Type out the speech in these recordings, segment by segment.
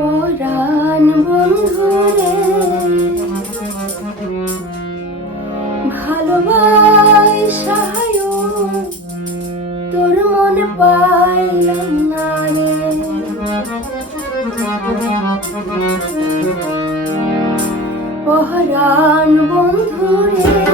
পরাণ বন্ধুরে ভালোবাই সাহায় তোর মন পাইলাম না রে। পহরান বন্ধুরে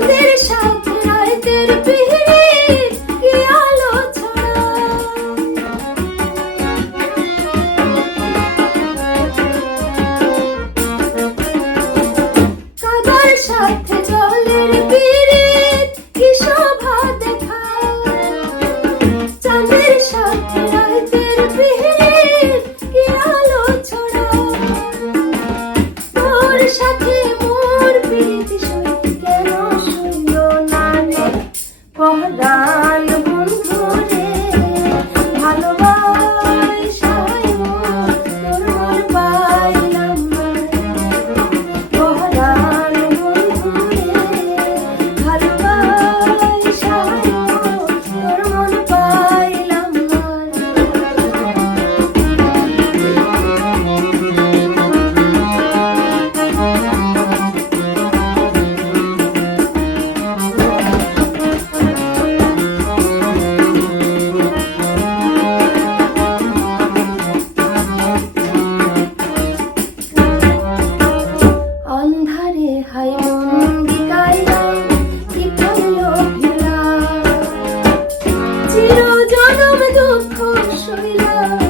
donde 睡了